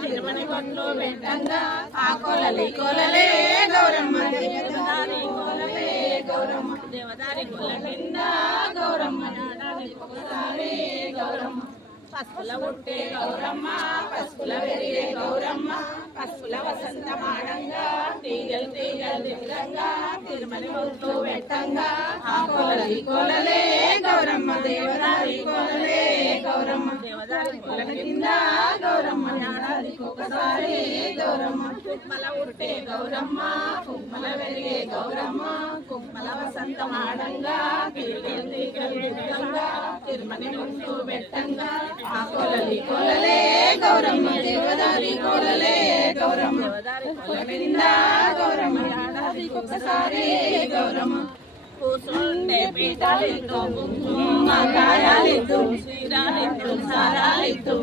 తిరుమని కొట్లు పెట్టంగా ఆ కొలలి కొలలే గౌరమ్మ దేవదారి కొలలే గౌరమ్మ దేవదారి కొల కింద గౌరమ్మ నాడానికి ఒకసారి గౌరమ్మ పసుపుల పుట్టే గౌరమ్మ పసుపుల పెరిగే గౌరమ్మ పసుపుల వసంతమానంగా తీగలు తీగలు దిగ్గంగా తిరుమని కొట్లు పెట్టంగా ఆ కొలలి కొలలే గౌరమ్మ దేవదారి కొలలే గౌరమ్మ దేవదారి కొల కింద గౌరమ్మ నాడానికి ఒకసారి గౌరమ్మ కుమ్మల పుట్టే గౌరమ్మ కుమ్మల పెరిగే గౌరమ్మ కుమ్మల వసంతమానంగా తీగలు తీగలు దిగ్గంగా తిరుమని కొట్లు పెట్టంగా ఆ కొలలి కొలలే గౌరమ్మ దేవదారి కొలలే గౌరమ్మ దేవదారి కొల కింద గౌరమ్మ నాడానికి ఒకసారి గౌరమ్మ కూసుండే పీఠాలిద్దు కుంకుమ కాయాలిద్దు శ్రీరాలిద్దు సారాలిద్దు